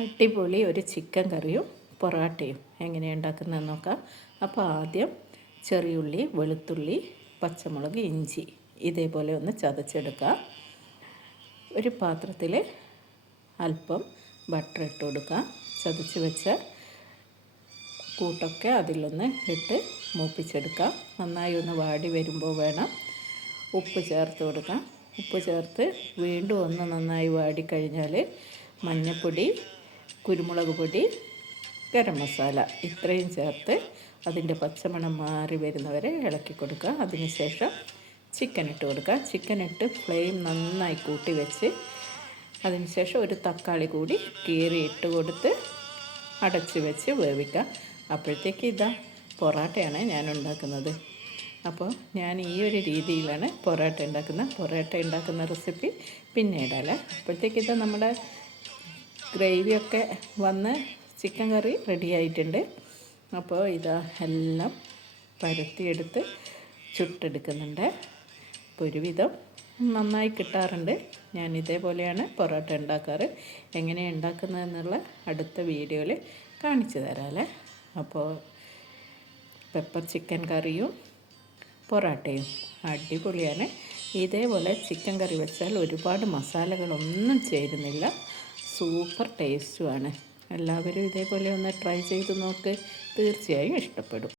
അടിപൊളി ഒരു ചിക്കൻ കറിയും പൊറോട്ടയും എങ്ങനെയാണ് ഉണ്ടാക്കുന്നതെന്ന് നോക്കാം. അപ്പോൾ ആദ്യം ചെറിയുള്ളി, വെളുത്തുള്ളി, പച്ചമുളക്, ഇഞ്ചി ഇതേപോലെ ഒന്ന് ചതച്ചെടുക്കുക. ഒരു പാത്രത്തിൽ അല്പം ബട്ടർ ഇട്ട് കൊടുക്കുക. ചതച്ച് വെച്ച കൂട്ടൊക്കെ അതിലൊന്ന് ഇട്ട് മൂപ്പിച്ചെടുക്കുക. നന്നായി ഒന്ന് വാടി വരുമ്പോൾ വേണം ഉപ്പ് ചേർത്ത് കൊടുക്കാം. ഉപ്പ് ചേർത്ത് വീണ്ടും ഒന്ന് നന്നായി വാടിക്കഴിഞ്ഞാൽ മഞ്ഞൾപ്പൊടി, കുരുമുളക് പൊടി, ഗരം മസാല ഇത്രയും ചേർത്ത് അതിൻ്റെ പച്ചമണം മാറി വരുന്നവരെ ഇളക്കി കൊടുക്കുക. അതിനുശേഷം ചിക്കൻ ഇട്ട് കൊടുക്കുക. ചിക്കൻ ഇട്ട് ഫ്ലെയിം നന്നായി കൂട്ടി വെച്ച് അതിനുശേഷം ഒരു തക്കാളി കൂടി കീറി ഇട്ട് കൊടുത്ത് അടച്ച് വെച്ച് വേവിക്കുക. അപ്പോഴത്തേക്ക് ഇതാ പൊറോട്ടയാണ് ഞാൻ ഉണ്ടാക്കുന്നത്. അപ്പോൾ ഞാൻ ഈ ഒരു രീതിയിലാണ് പൊറോട്ട ഉണ്ടാക്കുന്നത്. പൊറോട്ട ഉണ്ടാക്കുന്ന റെസിപ്പി പിന്നെ ഇടാല്ലേ. അപ്പോഴത്തേക്ക് ഇതാ നമ്മുടെ ഗ്രേവിയൊക്കെ വന്ന് ചിക്കൻ കറി റെഡി ആയിട്ടുണ്ട്. അപ്പോൾ ഇതാ എല്ലാം പരത്തിയെടുത്ത് ചുട്ടെടുക്കുന്നുണ്ട്. അപ്പോൾ ഒരുവിധം നന്നായി കിട്ടാറുണ്ട്. ഞാൻ ഇതേപോലെയാണ് പൊറോട്ട ഉണ്ടാക്കാറ്. എങ്ങനെയാണ് ഉണ്ടാക്കുന്നതെന്നുള്ള അടുത്ത വീഡിയോയിൽ കാണിച്ചു തരാമല്ലേ. അപ്പോൾ പെപ്പർ ചിക്കൻ കറിയും പൊറോട്ടയും അടിപൊളിയാണ്. ഇതേപോലെ ചിക്കൻ കറി വെച്ചാൽ ഒരുപാട് മസാലകളൊന്നും ചേരുന്നില്ല. സൂപ്പർ ടേസ്റ്റുമാണ്. എല്ലാവരും ഇതേപോലെ ഒന്ന് ട്രൈ ചെയ്ത് നോക്ക്. തീർച്ചയായും ഇഷ്ടപ്പെടും.